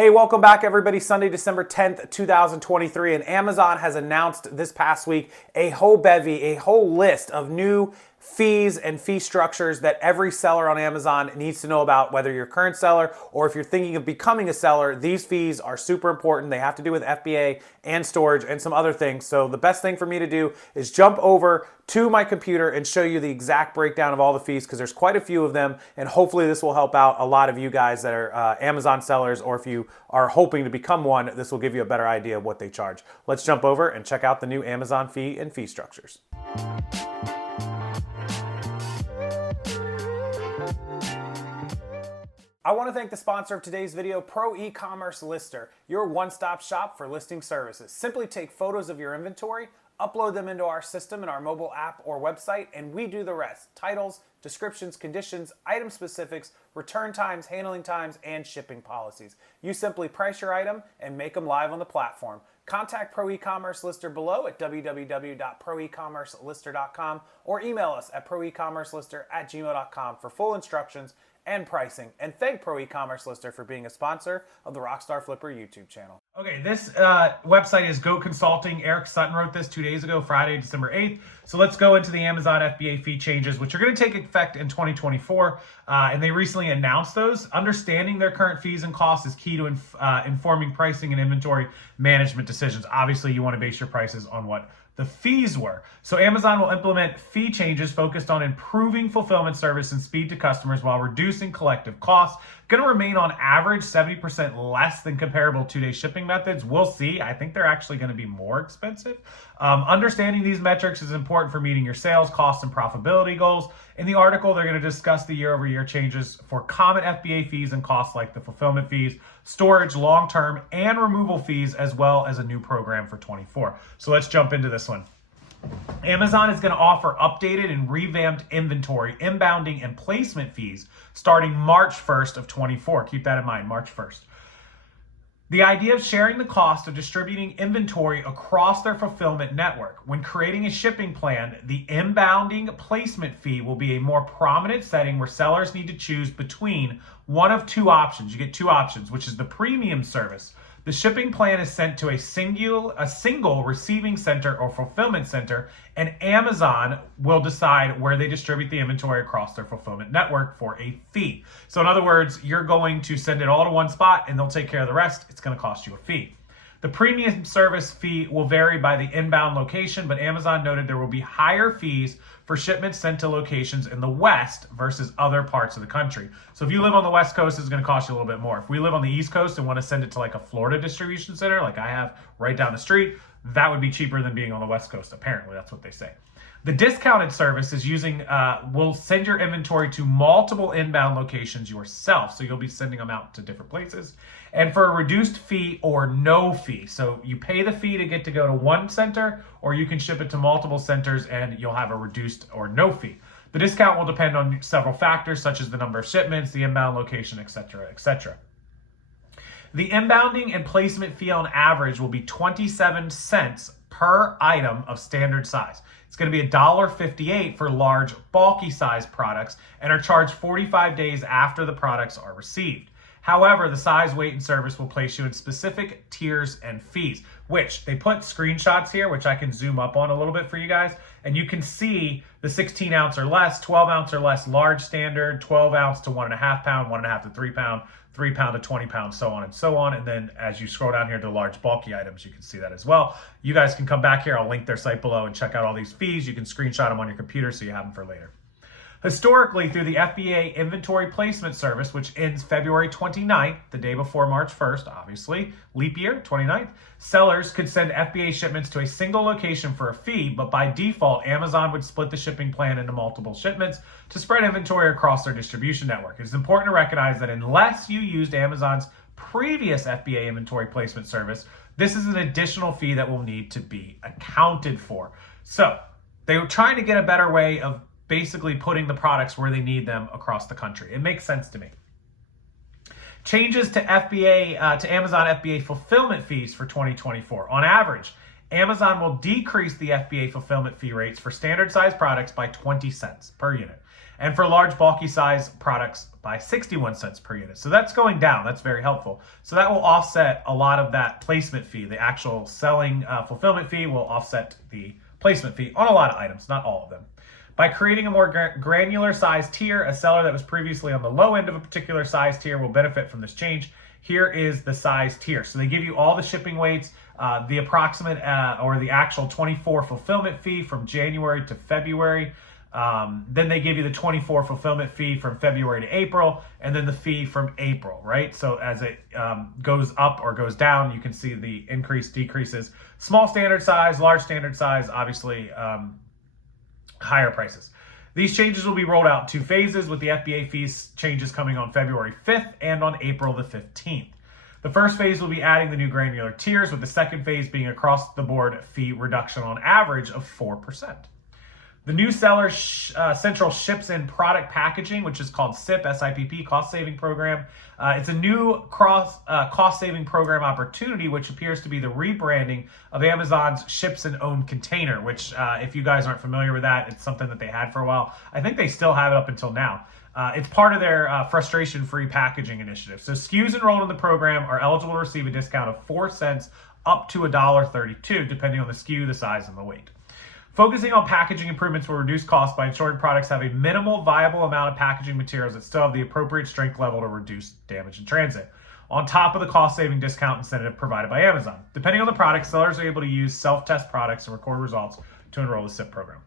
Hey, welcome back everybody. Sunday, December 10th, 2023, and Amazon has announced this past week a whole bevy, a whole list of new fees and fee structures that every seller on Amazon needs to know about, whether you're a current seller or if you're thinking of becoming a seller. These fees are super important. They have to do with FBA and storage and some other things. So the best thing for me to do is jump over to my computer and show you the exact breakdown of all the fees, because there's quite a few of them, and hopefully this will help out a lot of you guys that are Amazon sellers, or if you are hoping to become one, this will give you a better idea of what they charge. Let's jump over and check out the new Amazon fee and fee structures. I want to thank the sponsor of today's video, ProEcommercelister, your one-stop shop for listing services. Simply take photos of your inventory, upload them into our system in our mobile app or website, and we do the rest. Titles, descriptions, conditions, item specifics, return times, handling times, and shipping policies. You simply price your item and make them live on the platform. Contact ProEcommercelister below at www.proecommercelister.com or email us at proecommercelister@gmail.com for full instructions and pricing. And thank ProEcommercelister for being a sponsor of the Rockstarflipper YouTube channel. Okay, this website is Go Consulting. Eric Sutton wrote this 2 days ago, Friday, December 8th. So let's go into the Amazon FBA fee changes, which are going to take effect in 2024. And they recently announced those. Understanding their current fees and costs is key to informing pricing and inventory management decisions. Obviously, you want to base your prices on what the fees were. So Amazon will implement fee changes focused on improving fulfillment service and speed to customers while reducing collective costs. Going to remain on average 70% less than comparable two-day shipping methods. We'll see. I think they're actually going to be more expensive. Understanding these metrics is important for meeting your sales, cost, and profitability goals. In the article, they're going to discuss the year-over-year changes for common FBA fees and costs like the fulfillment fees, storage, long-term, and removal fees, as well as a new program for 24. So let's jump into this one. Amazon is going to offer updated and revamped inventory, inbounding, and placement fees starting March 1st of 24. Keep that in mind, March 1st. The idea of sharing the cost of distributing inventory across their fulfillment network. When creating a shipping plan, the inbounding placement fee will be a more prominent setting where sellers need to choose between one of two options. You get two options, which is the premium service. The shipping plan is sent to a single receiving center or fulfillment center, and Amazon will decide where they distribute the inventory across their fulfillment network for a fee. So in other words, you're going to send it all to one spot and they'll take care of the rest. It's going to cost you a fee. The premium service fee will vary by the inbound location, but Amazon noted there will be higher fees for shipments sent to locations in the West versus other parts of the country. So if you live on the West Coast, it's going to cost you a little bit more. If we live on the East Coast and want to send it to like a Florida distribution center, like I have right down the street, that would be cheaper than being on the West Coast. Apparently, that's what they say. The discounted service is will send your inventory to multiple inbound locations yourself. So you'll be sending them out to different places. And for a reduced fee or no fee. So you pay the fee to get to go to one center, or you can ship it to multiple centers and you'll have a reduced or no fee. The discount will depend on several factors, such as the number of shipments, the inbound location, etc., etc. The inbounding and placement fee on average will be 27 cents per item of standard size. It's going to be $1.58 for large, bulky size products and are charged 45 days after the products are received. However, the size, weight, and service will place you in specific tiers and fees, which they put screenshots here, which I can zoom up on a little bit for you guys. And you can see the 16 ounce or less, 12 ounce or less, large standard, 12 ounce to 1.5 pound, 1.5 to 3 pound, 3 pound to 20 pounds, so on and so on. And then as you scroll down here to large bulky items, you can see that as well. You guys can come back here. I'll link their site below and check out all these fees. You can screenshot them on your computer so you have them for later. Historically, through the FBA inventory placement service, which ends February 29th, the day before March 1st, obviously, leap year, 29th, sellers could send FBA shipments to a single location for a fee, but by default, Amazon would split the shipping plan into multiple shipments to spread inventory across their distribution network. It is important to recognize that unless you used Amazon's previous FBA inventory placement service, this is an additional fee that will need to be accounted for. So they were trying to get a better way of basically putting the products where they need them across the country. It makes sense to me. Changes to Amazon FBA fulfillment fees for 2024. On average, Amazon will decrease the FBA fulfillment fee rates for standard size products by 20 cents per unit. and for large bulky size products by 61 cents per unit. So that's going down. That's very helpful. So that will offset a lot of that placement fee. The actual selling fulfillment fee will offset the placement fee on a lot of items, not all of them. By creating a more granular size tier, a seller that was previously on the low end of a particular size tier will benefit from this change. Here is the size tier. So they give you all the shipping weights, the approximate or the actual 24 fulfillment fee from January to February. Then they give you the 24 fulfillment fee from February to April, and then the fee from April, right? So as it goes up or goes down, you can see the increase, decreases. Small standard size, large standard size, obviously higher prices. These changes will be rolled out in 2 phases, with the FBA fees changes coming on February 5th and on April the 15th. The first phase will be adding the new granular tiers, with the second phase being across the board fee reduction on average of 4%. The new seller central ships in product packaging, which is called SIP, SIPP, cost saving program. It's a new cost saving program opportunity, which appears to be the rebranding of Amazon's ships and own container, which if you guys aren't familiar with that, it's something that they had for a while. I think they still have it up until now. It's part of their frustration-free packaging initiative. So SKUs enrolled in the program are eligible to receive a discount of 4 cents up to $1.32, depending on the SKU, the size, and the weight. Focusing on packaging improvements will reduce costs by ensuring products have a minimal viable amount of packaging materials that still have the appropriate strength level to reduce damage in transit, on top of the cost-saving discount incentive provided by Amazon. Depending on the product, sellers are able to use self-test products and record results to enroll the SIP program.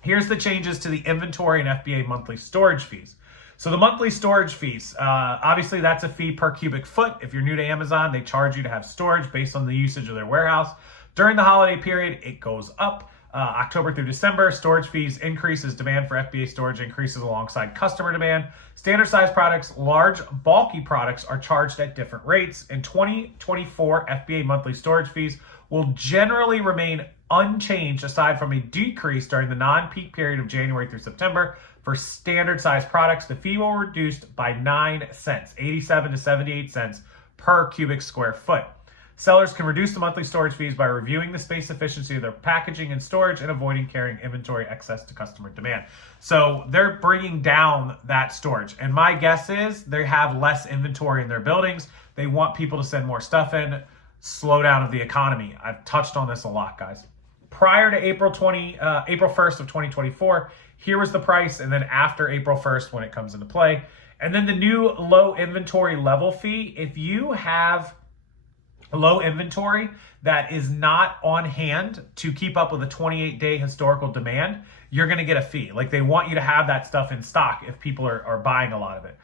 Here's the changes to the inventory and FBA monthly storage fees. So the monthly storage fees, obviously that's a fee per cubic foot. If you're new to Amazon, they charge you to have storage based on the usage of their warehouse. During the holiday period, it goes up. October through December, storage fees increase as demand for FBA storage increases alongside customer demand. Standard size products, large bulky products are charged at different rates. In 2024, FBA monthly storage fees will generally remain unchanged aside from a decrease during the non-peak period of January through September. For standard size products, the fee will be reduced by 9 cents, 87 to 78 cents per cubic square foot. Sellers can reduce the monthly storage fees by reviewing the space efficiency of their packaging and storage and avoiding carrying inventory excess to customer demand. So they're bringing down that storage. And my guess is they have less inventory in their buildings. They want people to send more stuff in, slowdown of the economy. I've touched on this a lot, guys. Prior to April 1st of 2024, here was the price. And then after April 1st, when it comes into play. And then the new low inventory level fee, if you have low inventory that is not on hand to keep up with a 28-day historical demand, you're going to get a fee. Like, they want you to have that stuff in stock if people are buying a lot of it.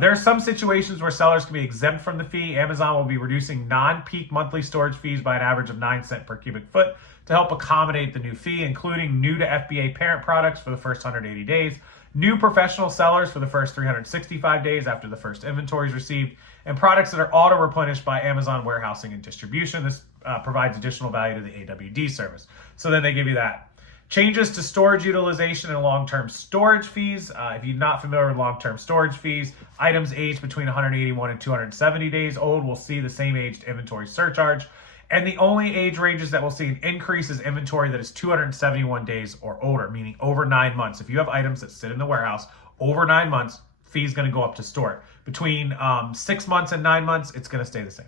There are some situations where sellers can be exempt from the fee. Amazon will be reducing non-peak monthly storage fees by an average of 9 cents per cubic foot to help accommodate the new fee, including new to FBA parent products for the first 180 days, new professional sellers for the first 365 days after the first inventory is received, and products that are auto-replenished by Amazon warehousing and distribution. This provides additional value to the AWD service. So then they give you that. Changes to storage utilization and long-term storage fees. If you're not familiar with long-term storage fees, items aged between 181 and 270 days old will see the same aged inventory surcharge. And the only age ranges that will see an increase is inventory that is 271 days or older, meaning over 9 months. If you have items that sit in the warehouse over 9 months, fee is going to go up to store it. Between 6 months and 9 months, it's going to stay the same.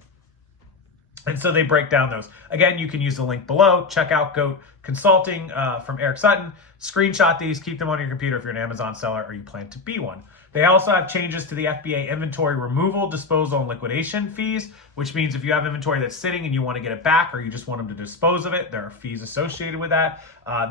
And so they break down those. Again, you can use the link below. Check out Goat Consulting from Eric Sutton. Screenshot these, keep them on your computer if you're an Amazon seller or you plan to be one. They also have changes to the FBA inventory removal, disposal, and liquidation fees, which means if you have inventory that's sitting and you want to get it back or you just want them to dispose of it, there are fees associated with that.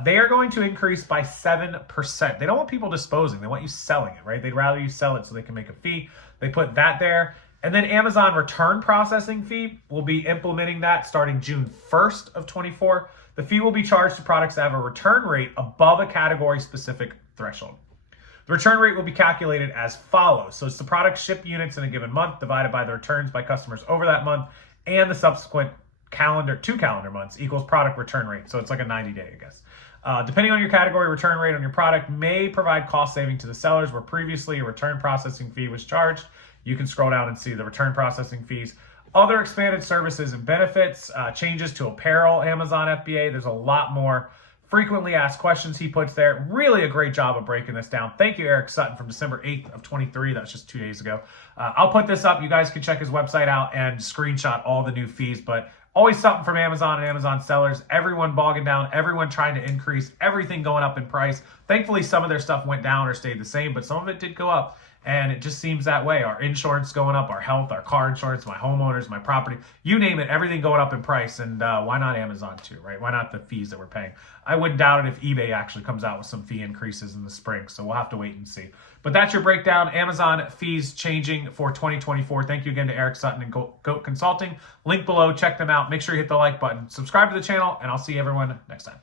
They are going to increase by 7%. They don't want people disposing. They want you selling it, right? They'd rather you sell it so they can make a fee. They put that there. And then Amazon return processing fee will be implementing that starting June 1st of 24. The fee will be charged to products that have a return rate above a category-specific threshold. The return rate will be calculated as follows. So it's the product shipped units in a given month divided by the returns by customers over that month and the subsequent two calendar months equals product return rate. So it's like a 90-day, I guess. Depending on your category, return rate on your product may provide cost saving to the sellers where previously a return processing fee was charged. You can scroll down and see the return processing fees. Other expanded services and benefits, changes to apparel, Amazon FBA. There's a lot more frequently asked questions he puts there. Really a great job of breaking this down. Thank you, Eric Sutton, from December 8th of 23. That's just 2 days ago. I'll put this up. You guys can check his website out and screenshot all the new fees, but always something from Amazon and Amazon sellers. Everyone bogging down, everyone trying to increase, everything going up in price. Thankfully, some of their stuff went down or stayed the same, but some of it did go up. And it just seems that way. Our insurance going up, our health, our car insurance, my homeowners, my property, you name it, everything going up in price. And why not Amazon too, right? Why not the fees that we're paying? I wouldn't doubt it if eBay actually comes out with some fee increases in the spring. So we'll have to wait and see. But that's your breakdown. Amazon fees changing for 2024. Thank you again to Eric Sutton and Goat Consulting. Link below. Check them out. Make sure you hit the like button. Subscribe to the channel, and I'll see everyone next time.